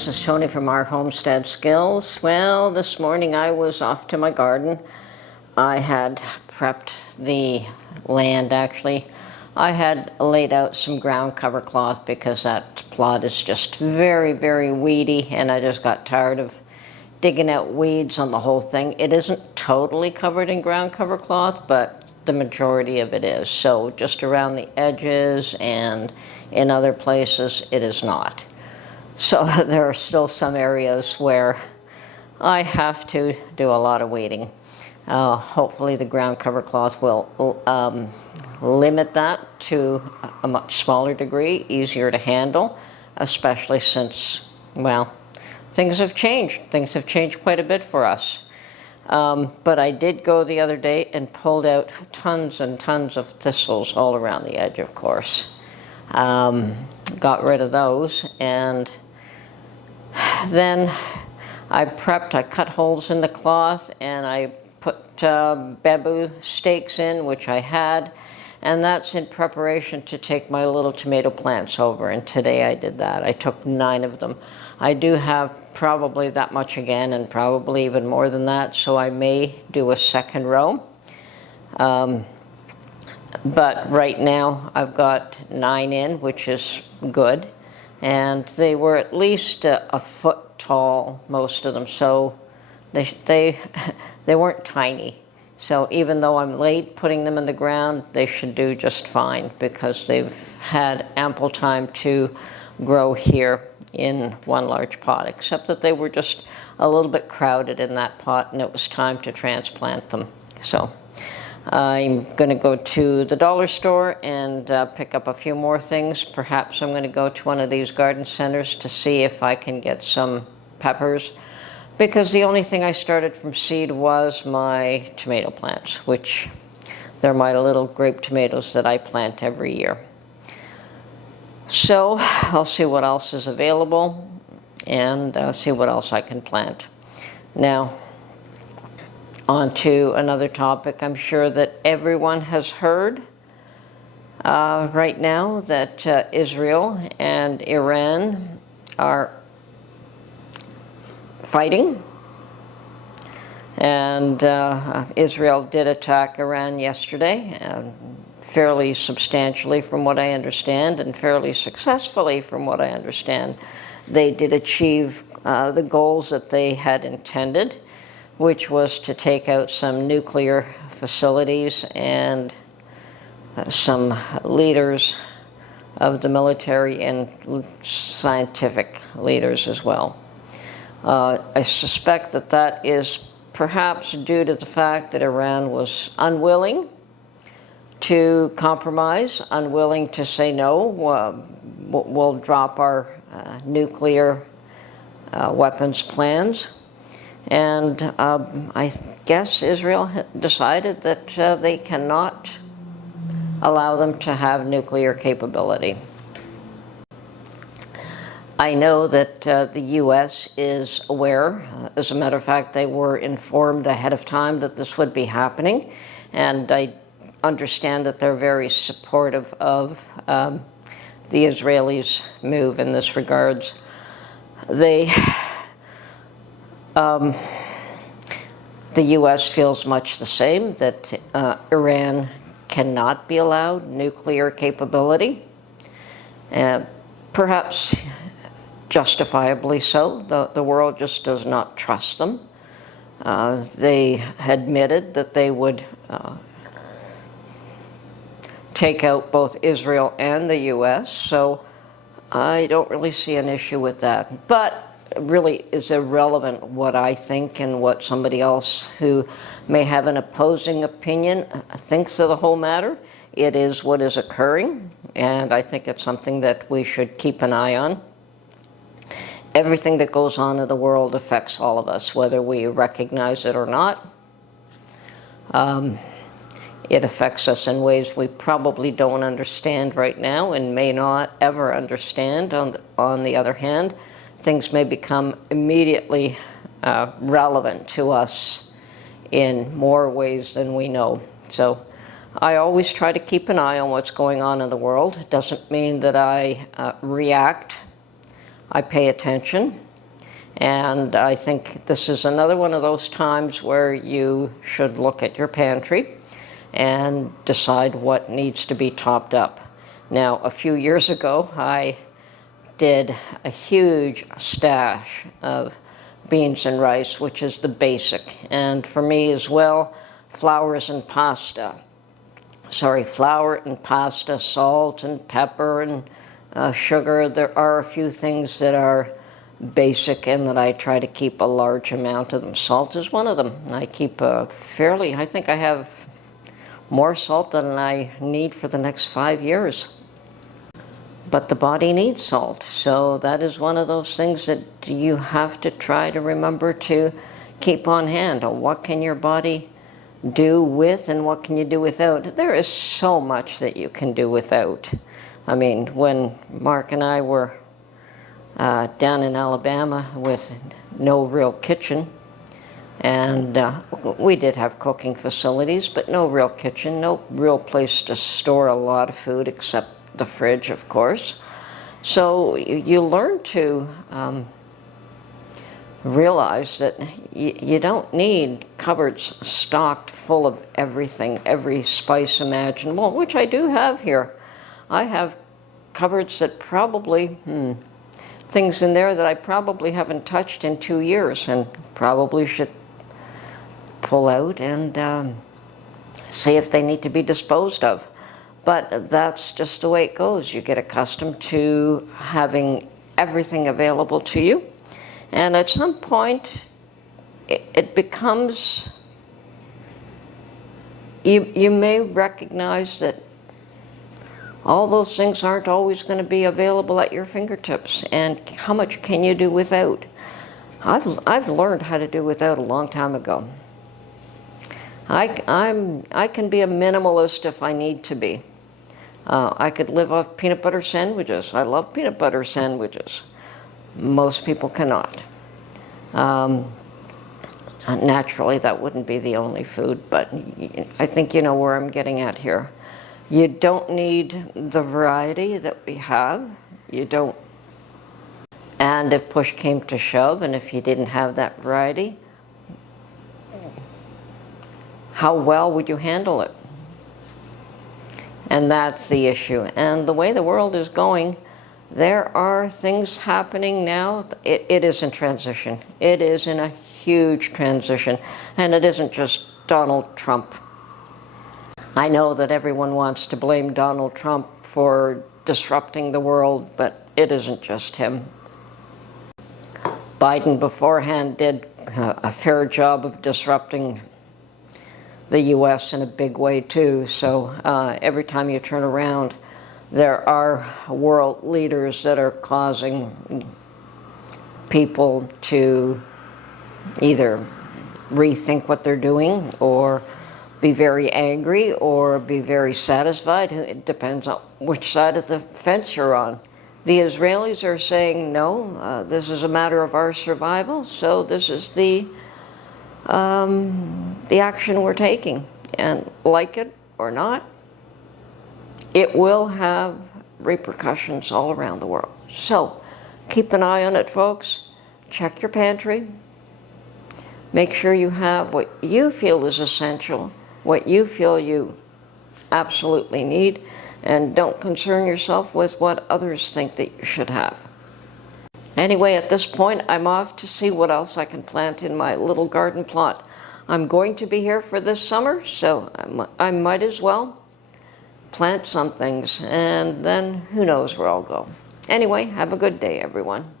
This is Tony from our Homestead Skills. Well, this morning I was off to my garden. I had prepped the land, actually. I had laid out some ground cover cloth because that plot is just very, very weedy, and I just got tired of digging out weeds on the whole thing. It isn't totally covered in ground cover cloth, but the majority of it is. So just around the edges and in other places, it is not. So there are still some areas where I have to do a lot of weeding. Hopefully the ground cover cloth will limit that to a much smaller degree, easier to handle, especially since, well, things have changed. Things have changed quite a bit for us. But I did go the other day and pulled out tons and tons of thistles all around the edge, of course. Got rid of those, and then I cut holes in the cloth, and I put bamboo stakes in, which I had, and that's in preparation to take my little tomato plants over, and today I did that. I took 9 of them. I do have probably that much again, and probably even more than that, so I may do a second row. But right now I've got 9 in, which is good, and they were at least a foot tall, most of them, so they weren't tiny. So even though I'm late putting them in the ground, they should do just fine because they've had ample time to grow here in one large pot, except that they were just a little bit crowded in that pot, and it was time to transplant them. So I'm going to go to the dollar store and pick up a few more things. Perhaps I'm going to go to one of these garden centers to see if I can get some peppers, because the only thing I started from seed was my tomato plants, which they're my little grape tomatoes that I plant every year. So I'll see what else is available and see what else I can plant. Now, on to another topic. I'm sure that everyone has heard right now that Israel and Iran are fighting. And Israel did attack Iran yesterday, fairly substantially from what I understand, and fairly successfully from what I understand. They did achieve the goals that they had intended, which was to take out some nuclear facilities and some leaders of the military and scientific leaders as well. I suspect that that is perhaps due to the fact that Iran was unwilling to compromise, unwilling to say no, we'll drop our nuclear weapons plans. And I guess Israel decided that they cannot allow them to have nuclear capability. I know that the U.S. is aware. As a matter of fact, they were informed ahead of time that this would be happening, and I understand that they're very supportive of the Israelis' move in this regards. The U.S. feels much the same, that Iran cannot be allowed nuclear capability, perhaps justifiably so. The world just does not trust them. They admitted that they would take out both Israel and the U.S., so I don't really see an issue with that. But it really is irrelevant what I think and what somebody else who may have an opposing opinion thinks of the whole matter. It is what is occurring, and I think it's something that we should keep an eye on. Everything that goes on in the world affects all of us, whether we recognize it or not. It affects us in ways we probably don't understand right now and may not ever understand. On the other hand, things may become immediately relevant to us in more ways than we know. So I always try to keep an eye on what's going on in the world. It doesn't mean that I react. I pay attention, And I think this is another one of those times where you should look at your pantry and decide what needs to be topped up. Now, a few years ago, I did a huge stash of beans and rice, which is the basic. And for me as well, flour and pasta, salt and pepper and sugar. There are a few things that are basic and that I try to keep a large amount of them. Salt is one of them. I keep I think I have more salt than I need for the next 5 years. But the body needs salt, so that is one of those things that you have to try to remember to keep on hand. What can your body do with and what can you do without? There is so much that you can do without. I mean, when Mark and I were down in Alabama with no real kitchen, and we did have cooking facilities, but no real kitchen, no real place to store a lot of food except the fridge, of course. So you learn to realize that you don't need cupboards stocked full of everything, every spice imaginable, which I do have here. I have cupboards that probably, things in there that I probably haven't touched in 2 years and probably should pull out and see if they need to be disposed of. But that's just the way it goes. You get accustomed to having everything available to you. And at some point, it becomes, you may recognize that all those things aren't always going to be available at your fingertips. And how much can you do without? I've learned how to do without a long time ago. I can be a minimalist if I need to be. I could live off peanut butter sandwiches. I love peanut butter sandwiches. Most people cannot. Naturally, that wouldn't be the only food, but I think you know where I'm getting at here. You don't need the variety that we have. You don't. And if push came to shove, and if you didn't have that variety, how well would you handle it? And that's the issue. And the way the world is going, there are things happening now. It is in transition. It is in a huge transition. And it isn't just Donald Trump. I know that everyone wants to blame Donald Trump for disrupting the world, but it isn't just him. Biden beforehand did a fair job of disrupting the U.S. in a big way too. So every time you turn around, there are world leaders that are causing people to either rethink what they're doing or be very angry or be very satisfied. It depends on which side of the fence you're on. The Israelis are saying, no, this is a matter of our survival, so this is the action we're taking. And like it or not, it will have repercussions all around the world. So keep an eye on it, folks. Check your pantry. Make sure you have what you feel is essential, what you feel you absolutely need, and don't concern yourself with what others think that you should have. Anyway, at this point, I'm off to see what else I can plant in my little garden plot. I'm going to be here for this summer, so I might as well plant some things, and then who knows where I'll go. Anyway, have a good day, everyone.